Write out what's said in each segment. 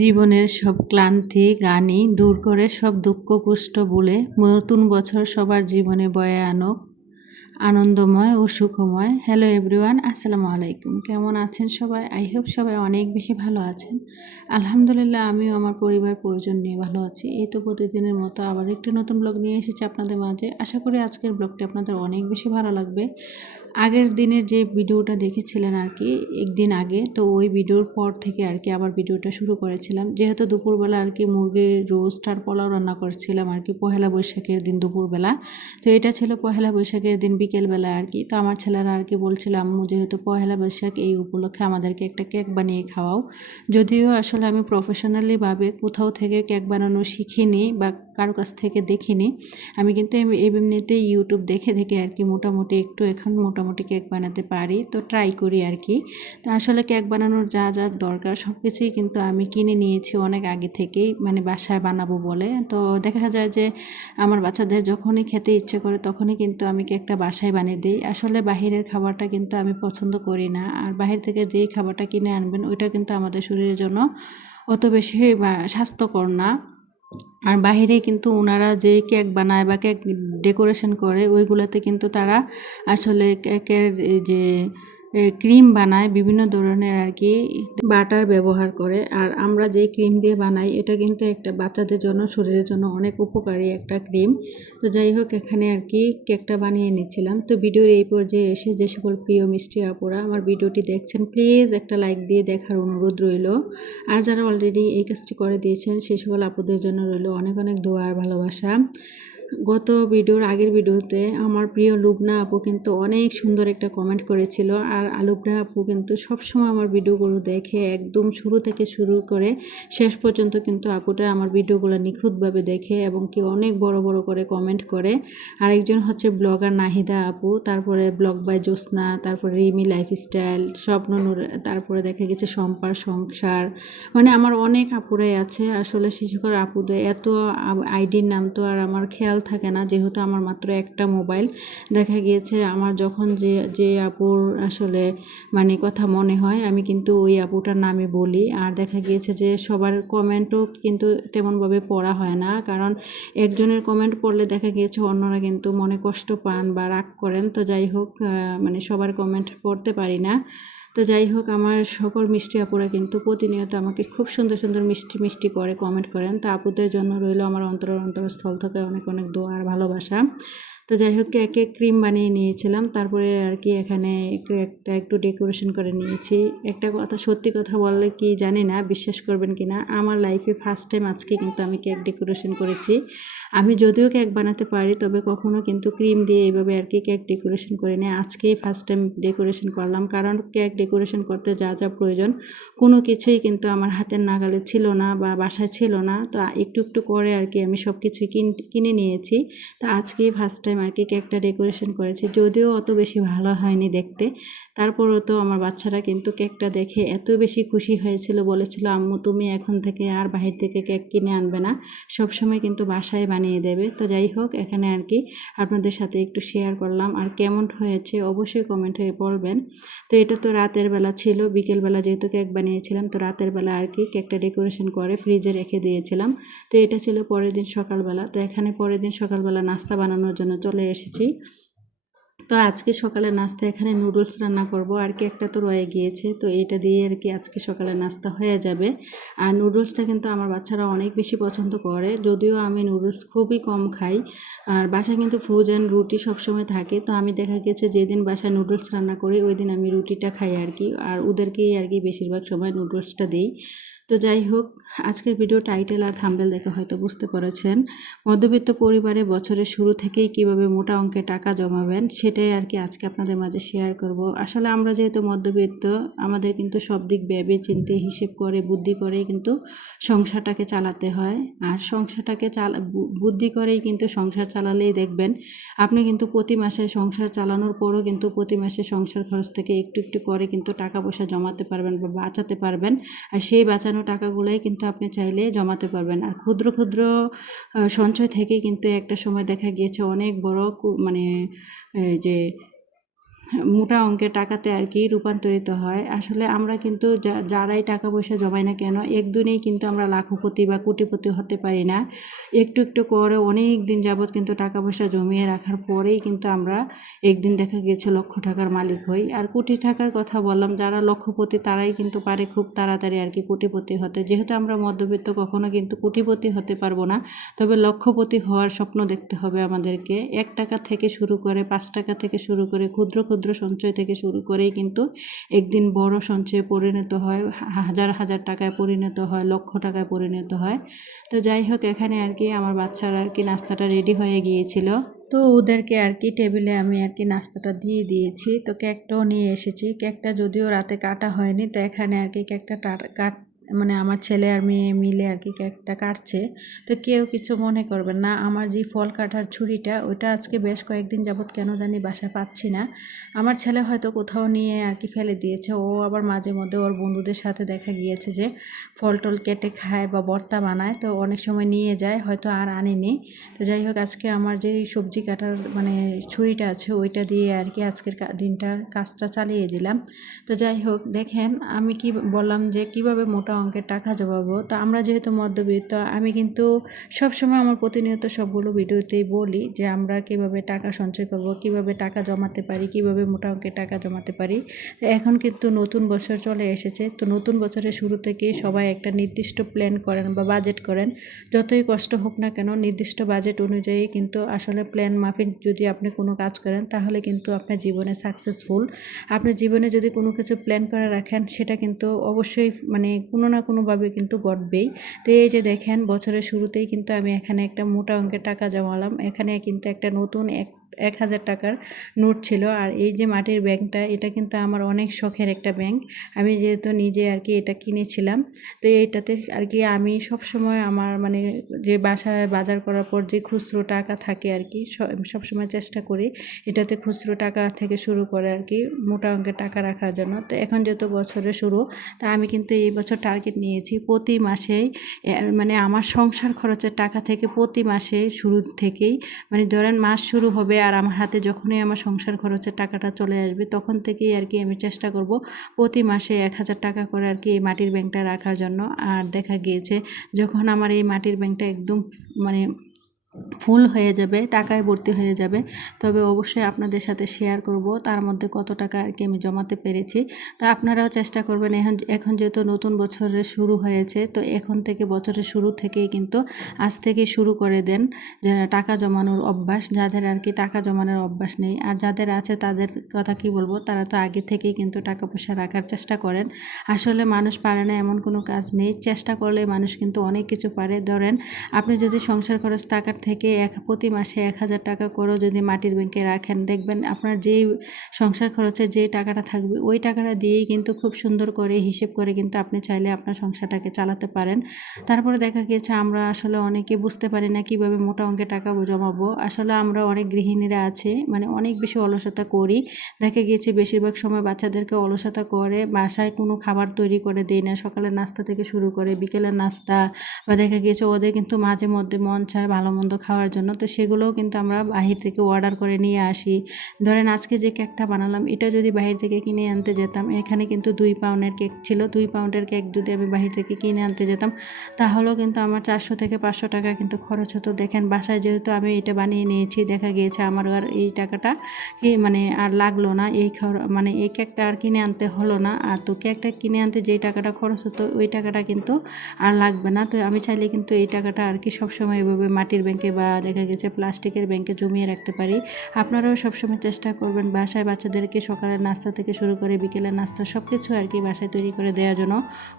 জীবনের সব ক্লান্তি গানই দূর করে সব দুঃখ কষ্ট ভুলে নতুন বছর সবার জীবনে বয়ে আনুক আনন্দময় ও সুখময়। হ্যালো এভরিওয়ান, আসসালামু আলাইকুম। কেমন আছেন সবাই? আই হোপ সবাই অনেক বেশি ভালো আছেন। আলহামদুলিল্লাহ, আমিও আমার পরিবার পরিজন নিয়ে ভালো আছি। এই তো প্রতিদিনের মতো আবার একটি নতুন ব্লগ নিয়ে এসেছি আপনাদের মাঝে। আশা করি আজকের ব্লগটি আপনাদের অনেক বেশি ভালো লাগবে। আগের দিনের যে ভিডিওটা দেখেছিলেন আর কি একদিন আগে, তো ওই ভিডিওর পর থেকে আর কি আবার ভিডিওটা শুরু করেছিলাম। যেহেতু দুপুরবেলা আর কি মুরগির রোস্ট আর পোলাও রান্না করেছিলাম আর কি পহেলা বৈশাখের দিন দুপুরবেলা। তো এটা ছিল পহেলা বৈশাখের দিন বিকেলবেলা আর কি। তো আমার ছেলেরা আর কি বলছিল, আম্মু যেহেতু পহেলা বৈশাখ এই উপলক্ষে আমাদেরকে একটা কেক বানিয়ে খাওয়াও। যদিও আসলে আমি প্রফেশনালিভাবে কোথাও থেকে কেক বানানো শিখিনি বা কারো কাছ থেকে দেখিনি। আমি কিন্তু এমনিতেই ইউটিউব দেখে দেখে আর কি মোটামুটি একটু এখন মোটামুটি কেক বানাতে পারি, তো ট্রাই করি আর কি। তো আসলে কেক বানানোর যা যা দরকার সব কিছুই কিন্তু আমি কিনে নিয়েছি অনেক আগে থেকেই, মানে বাসায় বানাবো বলে। তো দেখা যায় যে আমার বাচ্চাদের যখনই খেতে ইচ্ছে করে তখনই কিন্তু আমি কেকটা বাসায় বানিয়ে দিই। আসলে বাহিরের খাবারটা কিন্তু আমি পছন্দ করি না, আর বাহির থেকে যেই খাবারটা কিনে আনবেন ওইটা কিন্তু আমাদের শরীরের জন্য অত বেশি স্বাস্থ্যকর না। আর বাহিরে কিন্তু ওনারা যে কেক বানায় বা কেক ডেকোরেশন করে ওইগুলোতে কিন্তু তারা আসলে কেকের যে ক্রিম বানায় বিভিন্ন ধরনের আর কি বাটার ব্যবহার করে। আর আমরা যে ক্রিম দিয়ে বানাই এটা কিন্তু একটা বাচ্চাদের জন্য শরীরের জন্য অনেক উপকারী একটা ক্রিম। তো যাই হোক, এখানে আর কি কেকটা বানিয়ে নিচ্ছিলাম। তো ভিডিওর এই পর্যায়ে এসে যে সকল প্রিয় মিষ্টি আপুরা আমার ভিডিওটি দেখছেন, প্লিজ একটা লাইক দিয়ে দেখার অনুরোধ রইল। আর যারা অলরেডি এই কাজটি করে দিয়েছেন সেই সকল আপুদের জন্য রইল অনেক অনেক দোয়া আর ভালোবাসা। গত আগের ভিডিওতে আমার প্রিয় লুবনা আপু কিন্তু অনেক সুন্দর একটা কমেন্ট করেছিল। আর লুবনা আপু কিন্তু সবসময় আমার ভিডিওগুলো দেখে একদম শুরু থেকে শুরু করে শেষ পর্যন্ত কিন্তু আপুটা আমার ভিডিওগুলো নিখুঁতভাবে দেখে এবং কি অনেক বড় বড় করে কমেন্ট করে। আরেকজন হচ্ছে ব্লগার নাহিদা আপু, তারপরে ব্লগ বাই জ্যোৎস্না, তারপরে রিমি লাইফস্টাইল, স্বপ্ন নূর, তারপরে দেখা গেছে সম্পার সংসার, মানে আমার অনেক আপুরাই আছে। আসলে সে সকল আপুদের এত আইডির নাম তো আর আমার খেয়াল থাকে না, যেহেতু আমার মাত্র একটা মোবাইল। দেখা গিয়েছে আমার যখন যে যে আপুর আসলে মানে কথা মনে হয় আমি কিন্তু ওই আপুটার নামে বলি। আর দেখা গিয়েছে যে সবার কমেন্টও কিন্তু তেমনভাবে পড়া হয় না, কারণ একজনের কমেন্ট পড়লে দেখা গিয়েছে অন্যরা কিন্তু মনে কষ্ট পান বা রাগ করেন। তো যাই হোক, মানে সবার কমেন্ট পড়তে পারি না। তো যাই হোক, আমার সকল মিষ্টি আপুরা কিন্তু প্রতিনিয়ত আমাকে খুব সুন্দর সুন্দর মিষ্টি মিষ্টি করে কমেন্ট করেন। তো আপুদের জন্য রইল আমার অন্তরস্থল থেকে অনেক অনেক দোয়া আর ভালোবাসা। তো যাই হোক, কেকে ক্রিম বানিয়ে নিয়েছিলাম, তারপরে আর কি এখানে একটু ডেকোরেশন করে নিয়েছি। একটা কথা, সত্যি কথা বললে কি জানি না বিশ্বাস করবেন কি না, আমার লাইফে ফার্স্ট টাইম আজকে কিন্তু আমি কেক ডেকোরেশন করেছি। আমি যদিও কেক বানাতে পারি তবে কখনো কিন্তু ক্রিম দিয়ে এইভাবে আর কি কেক ডেকোরেশন করে নিই, আজকেই ফার্স্ট টাইম ডেকোরেশন করলাম। কারণ কেক ডেকোরেশন করতে যা যা প্রয়োজন কোনো কিছুই কিন্তু আমার হাতের নাগালে ছিল না বা বাসায় ছিল না। তো একটু একটু করে আর কি আমি সব কিছুই কিনে নিয়েছি। তো আজকেই ফার্স্ট টাইম আর কি কেকটা ডেকোরেশন করেছি, যদিও অত বেশি ভালো হয়নি দেখতে। তারপরও তো আমার বাচ্চারা কিন্তু কেকটা দেখে এত বেশি খুশি হয়েছিল, বলেছিল আম্মু তুমি এখন থেকে আর বাহির থেকে কেক কিনে আনবে না, সবসময় কিন্তু বাসায় বানিয়ে দেবে। তো যাই হোক, এখানে আর কি আপনাদের সাথে একটু শেয়ার করলাম। আর কেমন হয়েছে অবশ্যই কমেন্টে বলবেন। তো এটা তো রাতের বেলা ছিল, বিকেলবেলা যেহেতু কেক বানিয়েছিলাম তো রাতের বেলা আর কি কেকটা ডেকোরেশন করে ফ্রিজে রেখে দিয়েছিলাম। তো এটা ছিল পরের দিন সকালবেলা। তো এখানে পরের দিন সকালবেলা নাস্তা বানানোর জন্য চলে এসেছি। তো আজকে সকালে নাস্তা এখানে নুডলস রান্না করব, আর কি একটা তো রয়ে গিয়েছে, তো এটা দিয়ে আর কি আজকে সকালে নাস্তা হয়ে যাবে। আর নুডলসটা কিন্তু আমার বাচ্চারা অনেক বেশি পছন্দ করে, যদিও আমি নুডলস খুবই কম খাই। আর বাসায় কিন্তু ফ্রোজেন রুটি সবসময় থাকে, তো আমি দেখা গেছে যেদিন বাসায় নুডলস রান্না করি ওই দিন আমি রুটিটা খাই আর কি, আর ওদেরকেই আর কি বেশিরভাগ সময় নুডলসটা দিই। তো যাই হোক, আজকের ভিডিও টাইটেল আর থাম্বনেল দেখে হয়তো বুঝতে পেরেছেন মধ্যবিত্ত পরিবারে বছরের শুরু থেকেই কিভাবে মোটা অঙ্কের টাকা জমাবেন সেটাই আর কি আজকে আপনাদের মাঝে শেয়ার করব। আসলে আমরা যেহেতু মধ্যবিত্ত, আমাদের কিন্তু সব দিক ভেবে চিন্তে হিসেব করে বুদ্ধি করেই কিন্তু সংসারটাকে চালাতে হয়। আর সংসারটাকে বুদ্ধি করেই কিন্তু সংসার চালালেই দেখবেন আপনি কিন্তু প্রতি মাসে সংসার চালানোর পরও কিন্তু প্রতি মাসে সংসার খরচ থেকে একটু একটু করে কিন্তু টাকা পয়সা জমাতে পারবেন বা বাঁচাতে পারবেন। আর সেই বাঁচানো টাকাগুলোই কিন্তু আপনি চাইলে জমাতে পারবেন। আর ক্ষুদ্র ক্ষুদ্র সঞ্চয় থেকে কিন্তু একটা সময় দেখা গিয়েছে অনেক বড় মানে যে মোটা অঙ্কের টাকাতে আর কি রূপান্তরিত হয়। আসলে আমরা কিন্তু যারাই টাকা পয়সা জমাই না কেন একদিনেই কিন্তু আমরা লাখপতি বা কোটিপতি হতে পারি না। একটু একটু করে অনেক দিন যাবৎ কিন্তু টাকা পয়সা জমিয়ে রাখার পরেই কিন্তু আমরা একদিন দেখা গেছে লক্ষ টাকার মালিক হই। আর কোটি টাকার কথা বললাম, যারা লক্ষপতি তারাই কিন্তু পারে খুব তাড়াতাড়ি আর কি কোটিপতি হতে। যেহেতু আমরা মধ্যবিত্ত কখনো কিন্তু কোটিপতি হতে পারবো না, তবে লক্ষপতি হওয়ার স্বপ্ন দেখতে হবে আমাদেরকে। 1 টাকা থেকে শুরু করে 5 টাকা থেকে শুরু করে ক্ষুদ্র ক্ষুদ্র সঞ্চয় থেকে শুরু করেই কিন্তু একদিন বড় সঞ্চয়ে পরিণত হয়, হাজার হাজার টাকায় পরিণত হয়, লক্ষ টাকায় পরিণত হয়। তো যাই হোক, এখানে আর কি আমার বাচ্চারা আর কি নাস্তাটা রেডি হয়ে গিয়েছিল। তো ওদেরকে আর কি টেবিলে আমি আর কি নাস্তাটা দিয়ে দিয়েছি। তো কেকটাও নিয়ে এসেছি। কেকটা যদিও রাতে কাটা হয়নি, তো এখানে আর কি কেকটা কাট মানে আমার ছেলে আর মেয়ে মিলে আর কি কেকটা কাটছে। তো কেউ কিছু মনে করবেন না, আমার যে ফল কাটার ছুরিটা ওইটা আজকে বেশ কয়েকদিন যাবৎ কেন জানি বাসায় পাচ্ছি না। আমার ছেলে হয়তো কোথাও নিয়ে আর কি ফেলে দিয়েছে। ও আবার মাঝে মধ্যে ওর বন্ধুদের সাথে দেখা গিয়েছে যে ফল টল কেটে খায় বা ভর্তা বানায়, তো অনেক সময় নিয়ে যায়, হয়তো আর আনেনি। তো যাই হোক, আজকে আমার যে সবজি কাটার মানে ছুরিটা আছে ওইটা দিয়ে আর কি আজকের দিনটা কাজটা চালিয়ে দিলাম। তো যাই হোক, দেখেন আমি কি বললাম যে কিভাবে মোটা অঙ্কের টাকা জমাবো। তো আমরা যেহেতু মধ্যবিত্ত, আমি কিন্তু সবসময় আমার প্রতিনিয়ত সবগুলো ভিডিওতেই বলি যে আমরা কিভাবে টাকা সঞ্চয় করব, কিভাবে টাকা জমাতে পারি, কিভাবে মোটা অঙ্কের টাকা জমাতে পারি। তো এখন কিন্তু নতুন বছর চলে এসেছে। তো নতুন বছরের শুরু থেকেই সবাই একটা নির্দিষ্ট প্ল্যান করেন বা বাজেট করেন। যতই কষ্ট হোক না কেন নির্দিষ্ট বাজেট অনুযায়ী কিন্তু আসলে প্ল্যান মাফিক যদি আপনি কোনো কাজ করেন তাহলে কিন্তু আপনার জীবনে সাকসেসফুল। আপনার জীবনে যদি কোনো কিছু প্ল্যান করে রাখেন সেটা কিন্তু অবশ্যই মানে কোনো না কোনোভাবে কিন্তু ঘটবেই। তো এই যে দেখেন, বছরের শুরুতেই কিন্তু আমি এখানে একটা মোটা অঙ্কের টাকা জমালাম। এখানে কিন্তু একটা নতুন 1,000 টাকার নোট ছিল। আর এই যে মাটির ব্যাংকটা, এটা কিন্তু আমার অনেক শখের একটা ব্যাংক। আমি যেহেতু নিজে আর কি এটা কিনেছিলাম, তো এইটাতে আর কি আমি সবসময় আমার মানে যে বাসায় বাজার করার পর যে খুচরো টাকা থাকে আর কি সবসময় চেষ্টা করি এটাতে খুচরো টাকা থেকে শুরু করে আর কি মোটা অঙ্কের টাকা রাখার জন্য। তো এখন যেহেতু বছরের শুরু, তা আমি কিন্তু এই বছর টার্গেট নিয়েছি প্রতি মাসেই মানে আমার সংসার খরচের টাকা থেকে প্রতি মাসে শুরু থেকেই মানে ধরেন মাস শুরু হবে আর আমার হাতে যখনই আমার সংসার খরচের টাকাটা চলে আসবে তখন থেকেই আর কি আমি চেষ্টা করব প্রতি মাসে 1,000 টাকা করে আর কি এই মাটির ব্যাংকটা রাখার জন্য। আর দেখা গিয়েছে যখন আমার এই মাটির ব্যাংকটা একদম মানে ফুল হয়ে যাবে, টাকায় ভর্তি হয়ে যাবে, তবে অবশ্যই আপনাদের সাথে শেয়ার করব তার মধ্যে কত টাকা আর কি আমি জমাতে পেরেছি। তো আপনারাও চেষ্টা করবেন। এখন যেহেতু নতুন বছরের শুরু হয়েছে, তো এখন থেকে বছরের শুরু থেকেই কিন্তু আজ থেকে শুরু করে দেন যে টাকা জমানোর অভ্যাস, যাদের আর কি টাকা জমানোর অভ্যাস নেই। আর যাদের আছে তাদের কথা কি বলবো, তারা তো আগে থেকেই কিন্তু টাকা পয়সা রাখার চেষ্টা করেন। আসলে মানুষ পারে না এমন কোনো কাজ নেই, চেষ্টা করলে মানুষ কিন্তু অনেক কিছু পারে। ধরেন আপনি যদি সংসার খরচ টাকার থেকে প্রতি মাসে 1,000 টাকা করেও যদি মাটির ব্যাংকে রাখেন, দেখবেন আপনার যেই সংসার খরচে যে টাকাটা থাকবে ওই টাকাটা দিয়েই কিন্তু খুব সুন্দর করে হিসেব করে কিন্তু আপনি চাইলে আপনার সংসারটাকে চালাতে পারেন। তারপরে দেখা গিয়েছে আমরা আসলে অনেকে বুঝতে পারি না কিভাবে মোটা অঙ্কের টাকা জমাবো। আসলে আমরা অনেক গৃহিণীরা আছে মানে অনেক বেশি অলসতা করি। দেখা গিয়েছে বেশিরভাগ সময় বাচ্চাদেরকে অলসতা করে বাসায় কোনো খাবার তৈরি করে দেই না। সকালের নাস্তা থেকে শুরু করে বিকেলের নাস্তা, বা দেখা গিয়েছে ওদের কিন্তু মাঝে মধ্যে মন চায় ভালো মন্দ খাওয়ার জন্য, তো সেগুলোও কিন্তু আমরা বাহির থেকে অর্ডার করে নিয়ে আসি। ধরেন আজকে যে কেকটা বানালাম এটা যদি বাহির থেকে কিনে আনতে যেতাম, এখানে কিন্তু 2 পাউন্ডের কেক ছিল, 2 পাউন্ডের কেক যদি আমি বাহির থেকে কিনে আনতে যেতাম তাহলেও কিন্তু আমার 400 থেকে 500 টাকা কিন্তু খরচ হতো। দেখেন বাসায় যেহেতু আমি এটা বানিয়ে নিয়েছি, দেখা গিয়েছে আমার আর এই টাকাটা মানে আর লাগলো না, মানে এই কেকটা আর কিনে আনতে হলো না। আর তো কেকটা কিনে আনতে যেই টাকাটা খরচ হতো ওই টাকাটা কিন্তু আর লাগবে না। তো আমি চাইলে কিন্তু এই টাকাটা আর কি সবসময় এভাবে মাটির ব্যাংকে বা দেখা গেছে প্লাস্টিকের ব্যাংকে জমিয়ে রাখতে পারি। আপনারাও সবসময় চেষ্টা করবেন বাসায় বাচ্চাদেরকে সকালের নাস্তা থেকে শুরু করে বিকেলের নাস্তা সব কিছু আর কি বাসায় তৈরি করে দেওয়ার জন্য।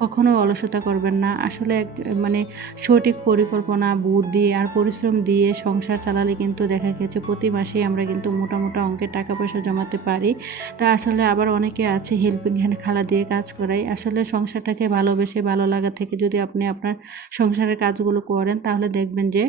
কখনোই অলসতা করবেন না। আসলে মানে সঠিক পরিকল্পনা, বুদ্ধি আর পরিশ্রম দিয়ে সংসার চালালে কিন্তু দেখা গেছে প্রতি মাসেই আমরা কিন্তু মোটা মোটা অঙ্কের টাকা পয়সা জমাতে পারি। তা আসলে আবার অনেকে আছে হেল্পিং হ্যান্ড খালা দিয়ে কাজ করায়। আসলে সংসারটাকে ভালোবেসে ভালো লাগা থেকে যদি আপনি আপনার সংসারের কাজগুলো করেন তাহলে দেখবেন যে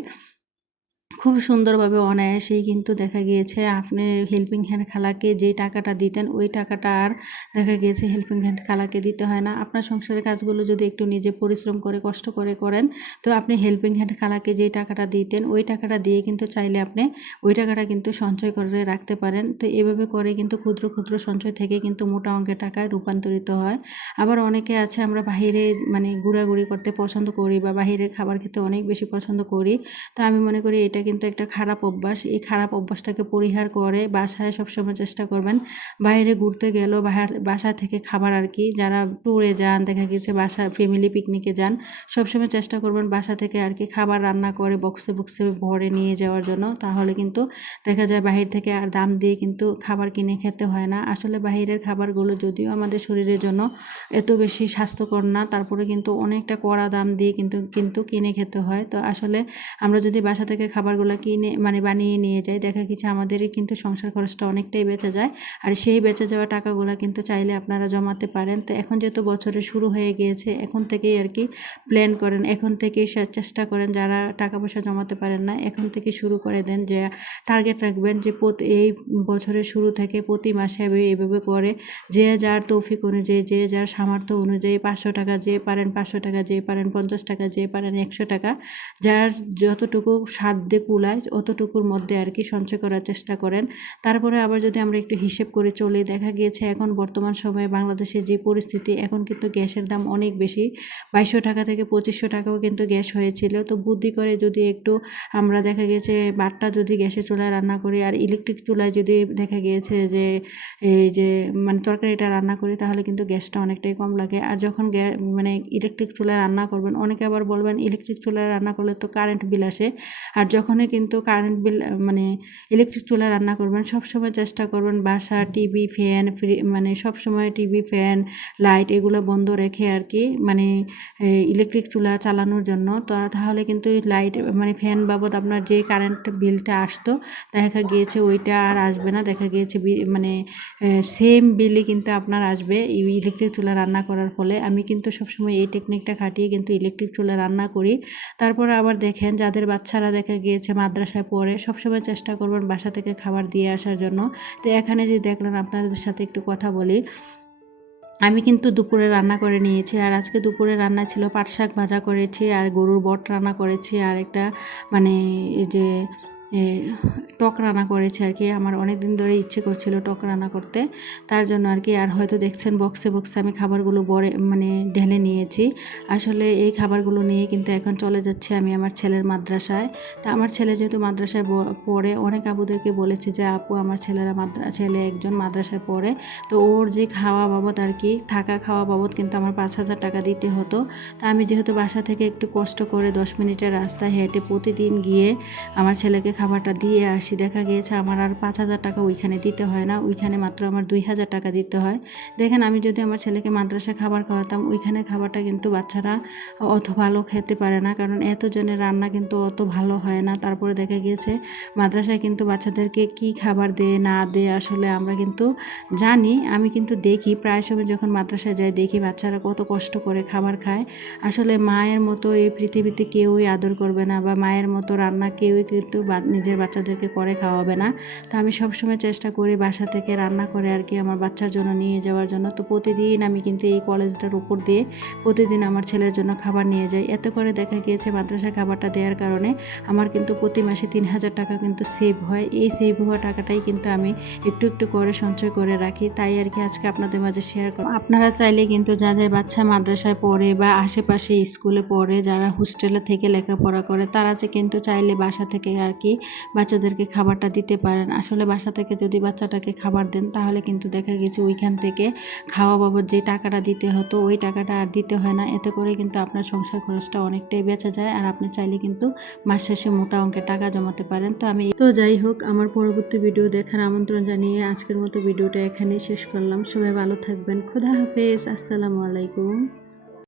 খুব সুন্দরভাবে অনায়াসেই কিন্তু দেখা গিয়েছে আপনি হেল্পিং হ্যান্ড খালাকে যে টাকাটা দিতেন ওই টাকাটা আর দেখা গিয়েছে হেল্পিং হ্যান্ড খালাকে দিতে হয় না। আপনার সংসারের কাজগুলো যদি একটু নিজে পরিশ্রম করে কষ্ট করে করেন, তো আপনি হেল্পিং হ্যান্ড খালাকে যে টাকাটা দিতেন ওই টাকাটা দিয়ে কিন্তু চাইলে আপনি ওই টাকাটা কিন্তু সঞ্চয় করে রাখতে পারেন। তো এভাবে করে কিন্তু ক্ষুদ্র ক্ষুদ্র সঞ্চয় থেকে কিন্তু মোটা অঙ্কের টাকায় রূপান্তরিত হয়। আবার অনেকে আছে আমরা বাহিরে মানে ঘোরাঘুরি করতে পছন্দ করি বা বাহিরের খাবার খেতে অনেক বেশি পছন্দ করি। তো আমি মনে করি এটা কিন্তু একটা খারাপ অভ্যাস। এই খারাপ অভ্যাসটাকে পরিহার করে বাসায় সবসময় চেষ্টা করবেন বাইরে ঘুরতে গেলেও বাসা থেকে খাবার আর কি, যারা ট্যুরে যান দেখা গেছে বাসা ফ্যামিলি পিকনিকে যান, সবসময় চেষ্টা করবেন বাসা থেকে আর কি খাবার রান্না করে বক্সে বক্সে ভরে নিয়ে যাওয়ার জন্য। তাহলে কিন্তু দেখা যায় বাহির থেকে আর দাম দিয়ে কিন্তু খাবার কিনে খেতে হয় না। আসলে বাহিরের খাবারগুলো যদিও আমাদের শরীরের জন্য এত বেশি স্বাস্থ্যকর না, তারপরে কিন্তু অনেকটা কড়া দাম দিয়ে কিন্তু কিনে খেতে হয়। তো আসলে আমরা যদি বাসা থেকে খাবারগুলো কিনে মানে বানিয়ে নিয়ে যাই, দেখা গেছে আমাদেরই কিন্তু সংসার খরচটা অনেকটাই বেঁচে যায়। আর সেই বেঁচে যাওয়া টাকাগুলো কিন্তু চাইলে আপনারা জমাতে পারেন। তো এখন যেহেতু বছরের শুরু হয়ে গিয়েছে, এখন থেকেই আর কি প্ল্যান করেন, এখন থেকেই চেষ্টা করেন যারা টাকা পয়সা জমাতে পারেন না, এখন থেকে শুরু করে দেন যে টার্গেট রাখবেন যে এই বছরের শুরু থেকে প্রতি মাসে এভাবে করে যে যার তৌফিক অনুযায়ী যে যার সামর্থ্য অনুযায়ী 500 টাকা যে পারেন 500 টাকা, যে পারেন 50 টাকা, যে পারেন 100 টাকা, যার যতটুকু সাধ্যে কুলায় অতটুকুর মধ্যে আর কি সঞ্চয় করার চেষ্টা করেন। তারপরে আবার যদি আমরা একটু হিসেব করে চলি, দেখা গিয়েছে এখন বর্তমান সময়ে বাংলাদেশের যে পরিস্থিতি, এখন কিন্তু গ্যাসের দাম অনেক বেশি, 2200 টাকা থেকে 2500 টাকাও কিন্তু গ্যাস হয়েছিল। তো বুদ্ধি করে যদি একটু আমরা দেখা গিয়েছে ভাতটা যদি গ্যাসের চুলায় রান্না করি আর ইলেকট্রিক চুলায় যদি দেখা গিয়েছে যে এই যে মানে তরকারিটা রান্না করি, তাহলে কিন্তু গ্যাসটা অনেকটাই কম লাগে। আর যখন মানে ইলেকট্রিক চুলায় রান্না করবেন, অনেকে আবার বলবেন ইলেকট্রিক চুলায় রান্না করলে তো কারেন্ট বিল আসে। আর যখনই কিন্তু কারেন্ট বিল মানে ইলেকট্রিক চুলায় রান্না করবেন, সবসময় চেষ্টা করবেন বাসা টিভি ফ্যান মানে সবসময় টিভি ফ্যান লাইট এগুলো বন্ধ রেখে আর কি মানে ইলেকট্রিক চুলা চালানোর জন্য। তো তাহলে কিন্তু লাইট মানে ফ্যান বাবদ আপনার যে কারেন্ট বিলটা আসতো দেখা গিয়েছে ওইটা আর আসবে না। দেখা গিয়েছে মানে সেম বিলই কিন্তু আপনার আসবে ইলেকট্রিক চুলা রান্না করার ফলে। আমি কিন্তু সবসময় এই টেকনিকটা খাটিয়ে কিন্তু ইলেকট্রিক চুলা রান্না করি। তারপরে আবার দেখেন যাদের বাচ্চারা দেখা গিয়েছে মাদ্রাসায় পড়ে, সবসময় চেষ্টা করবেন বাসা থেকে খাবার দিয়ে আসার জন্য। তো এখানে যে দেখলেন আপনাদের সাথে একটু কথা বলি, আমি কিন্তু দুপুরে রান্না করে নিয়েছি। আর আজকে দুপুরে রান্না ছিল পাট শাক ভাজা করেছি আর গরুর বট রান্না করেছি আর একটা মানে এই যে টক রান্না করেছি আর কি। আমার অনেক দিন ধরে ইচ্ছে করছিল টক রান্না করতে, তার জন্য আর কি। আর হয়তো দেখছেন বক্সে বক্সে আমি খাবারগুলো মানে ঢেলে নিয়েছি। আসলে এই খাবারগুলো নিয়ে কিন্তু এখন চলে যাচ্ছে আমি আমার ছেলের মাদ্রাসায়। তা আমার ছেলে যেহেতু মাদ্রাসায় পড়ে, অনেক আপুদেরকে বলেছি যে আপু আমার ছেলে একজন মাদ্রাসায় পড়ে, তো ওর যে খাওয়া বাবদ আর কি থাকা খাওয়া বাবদ কিন্তু আমার 5000 টাকা দিতে হতো। তা আমি যেহেতু বাসা থেকে একটু কষ্ট করে 10 মিনিটের রাস্তা হেঁটে প্রতিদিন গিয়ে আমার ছেলেকে খাবারটা দিয়ে আসি, দেখা গিয়েছে আমার আর 5000 টাকা ওইখানে দিতে হয় না, ওইখানে মাত্র আমার 2000 টাকা দিতে হয়। দেখেন আমি যদি আমার ছেলেকে মাদ্রাসায় খাবার খাওয়াতাম, ওইখানের খাবারটা কিন্তু বাচ্চারা অত ভালো খেতে পারে না, কারণ এতজনের রান্না কিন্তু অত ভালো হয় না। তারপরে দেখা গিয়েছে মাদ্রাসায় কিন্তু বাচ্চাদেরকে কি খাবার দেয় না দেয় আসলে আমরা কিন্তু জানি। আমি কিন্তু দেখি প্রায় সময় যখন মাদ্রাসায় যাই দেখি বাচ্চারা কত কষ্ট করে খাবার খায়। আসলে মায়ের মতো এই পৃথিবীতে কেউই আদর করবে না বা মায়ের মতো রান্না কেউই কিন্তু নিজের বাচ্চাদেরকে করে খাওয়াবে না। তো আমি সবসময় চেষ্টা করি বাসা থেকে রান্না করে আর কি আমার বাচ্চার জন্য নিয়ে যাওয়ার জন্য। তো প্রতিদিন আমি কিন্তু এই কলেজটার উপর দিয়ে প্রতিদিন আমার ছেলের জন্য খাবার নিয়ে যাই। এতে করে দেখা গিয়েছে মাদ্রাসায় খাবারটা দেওয়ার কারণে আমার কিন্তু প্রতি মাসে 3000 টাকা কিন্তু সেভ হয়। এই সেভ হওয়া টাকাটাই কিন্তু আমি একটু একটু করে সঞ্চয় করে রাখি। তাই আর কি আজকে আপনাদের মাঝে শেয়ার করব। আপনারা চাইলে কিন্তু যাদের বাচ্চা মাদ্রাসায় পড়ে বা আশেপাশে স্কুলে পড়ে, যারা হোস্টেলে থেকে লেখাপড়া করে, তারা যে কিন্তু চাইলে বাসা থেকে আর কি বাচ্চাদেরকে খাবারটা দিতে পারেন। আসলে বাসা থেকে যদি বাচ্চাটাকে খাবার দেন তাহলে কিন্তু দেখা গেছে ওইখান থেকে খাওয়া বাবদ যে টাকাটা দিতে হতো ওই টাকাটা আর দিতে হয় না। এতে করে কিন্তু আপনার সংসার খরচটা অনেকটাই বেঁচে যায় আর আপনি চাইলে কিন্তু মাস শেষে মোটা অঙ্কের টাকা জমাতে পারেন। তো যাই হোক, আমার পরবর্তী ভিডিও দেখার আমন্ত্রণ জানিয়ে আজকের মতো ভিডিওটা এখানেই শেষ করলাম। সবাই ভালো থাকবেন। খোদা হাফেজ। আসসালামু আলাইকুম।